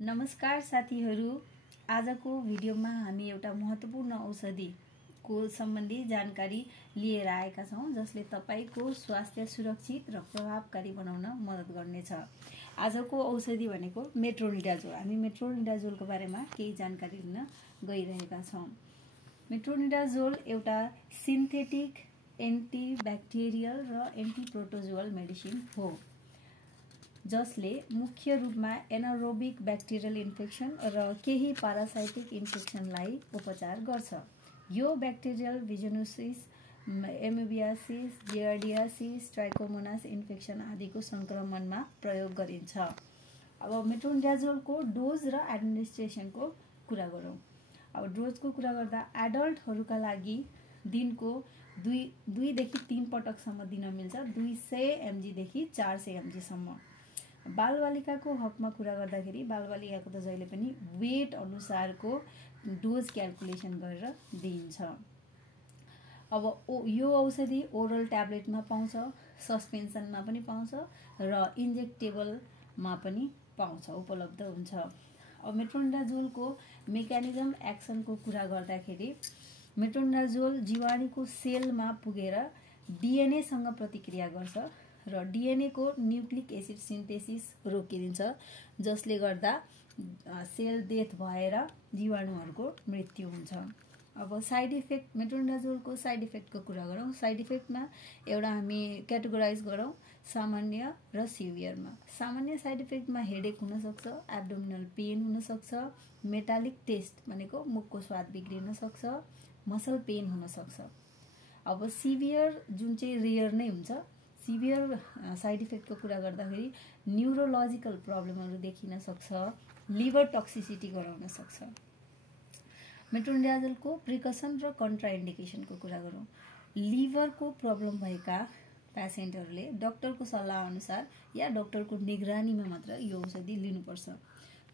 नमस्कार साथीहरू, आजको भिडियोमा हामी एउटा महत्त्वपूर्ण औषधिको सम्बन्धी जानकारी लिएर आएका छौं जसले तपाईको स्वास्थ्य सुरक्षित र प्रभावकारी बनाउन मद्दत गर्नेछ। आजको औषधि भनेको मेट्रोनिडाजोल। हामी मेट्रोनिडाजोलको बारेमा केही जानकारी लिन गइरहेका छौं। मेट्रोनिडाजोल एउटा सिन्थेटिक एन्टिब्याक्टेरियल र एन्टिप्रोटोजोअल मेडिसिन हो जसले मुख्य रूपमा एनारोबिक ब्याक्टेरियल इन्फेक्सन र केही पारासाइटिक इन्फेक्सनलाई उपचार गर्छ। यो ब्याक्टेरियल भिजनोसिस, एमेबियासिस, जियार्डियासिस, ट्राइकोमोनास इन्फेक्सन आदिको संक्रमणमा प्रयोग गरिन्छ। अब मेट्रोनिडाजोलको डोज र एडमिनिस्ट्रेसनको कुरा गरौँ। अब डोजको कुरा गर्दा एडल्टहरूका लागि दिनको 2 देखि 3 पटकसम्म दिन मिल्छ, 200 mg देखि 400 mg सम्म। बालबालिकाको हकमा कुरा गर्दाखेरि बालबालिकाको त जहिले पनि वेट अनुसारको डोज क्याल्कुलेसन गरेर दिइन्छ। अब यो औषधि ओरल ट्याब्लेटमा पाउँछ, सस्पेन्सनमा पनि पाउँछ र इन्जेक्टेबलमा पनि पाउँछ, उपलब्ध हुन्छ। अब मेट्रोनिडाजोलको मेकानिजम एक्सनको कुरा गर्दाखेरि मेट्रोनिडाजोल जीवाणुको सेलमा पुगेर डिएनए सँग प्रतिक्रिया गर्छ र डिएनए को न्यूक्लिक एसिड सिन्थेसिस रोकिदिन्छ, जसले गर्दा सेल डेथ भएर जीवाणुहरूको मृत्यु हुन्छ। अब साइड इफेक्ट, मेट्रोनिडाजोलको साइड इफेक्टको कुरा गरौँ। साइड इफेक्टमा एउटा हामी क्याटेगोराइज गरौँ सामान्य र सिभियरमा। सामान्य साइड इफेक्टमा हेडेक हुन सक्छ, एब्डोमिनल पेन हुन सक्छ, मेटालिक टेस्ट भनेको मुखको स्वाद बिग्रिन सक्छ, मसल पेन हुन सक्छ। अब सिभियर जुन चाहिँ रेयर नै हुन्छ, सिभियर साइड इफेक्टको कुरा गर्दाखेरि न्युरोलोजिकल प्रब्लमहरू देखिन सक्छ, लिभर टक्सिसिटी गराउन सक्छ। मेट्रोनिडाजोलको प्रिकसन र कन्ट्राइन्डिकेसनको कुरा गरौँ। लिभरको प्रब्लम भएका पेसेन्टहरूले डाक्टरको सल्लाह अनुसार या डाक्टरको निगरानीमा मात्र यो औषधि लिनुपर्छ।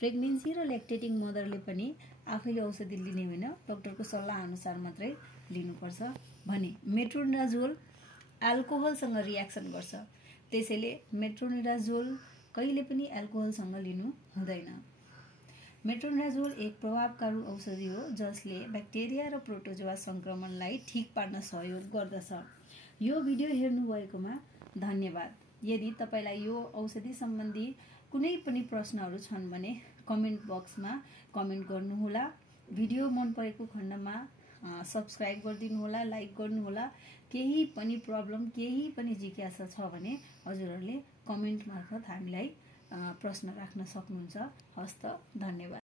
प्रेग्नेन्सी र ल्याक्टेटिङ मदरले पनि आफैले औषधि लिने होइन, डाक्टरको सल्लाह अनुसार मात्रै लिनुपर्छ भने मेट्रोनिडाजोल एल्कोहलसँग रियाक्सन गर्छ, त्यसैले मेट्रोनिडाजोल कहिले पनि एल्कोहलसँग लिनु हुँदैन। मेट्रोनिडाजोल एक प्रभावकारी औषधि हो जसले ब्याक्टेरिया र प्रोटोजोआ संक्रमणलाई ठिक पार्न सहयोग गर्दछ। यो भिडियो हेर्नुभएकोमा धन्यवाद। यदि तपाईलाई यो औषधि सम्बन्धी कुनै पनि प्रश्नहरू छन् भने कमेन्ट बक्समा कमेन्ट गर्नुहोला। भिडियो मन परेको खण्डमा सब्स्क्राइब गरिदिनु होला, लाइक गर्नुहोला। केही पनि प्रब्लम, केही पनि जिज्ञासा छ भने हजुरहरूले कमेन्ट मार्फत हामीलाई प्रश्न राख्न सक्नुहुन्छ। हस्त, धन्यवाद।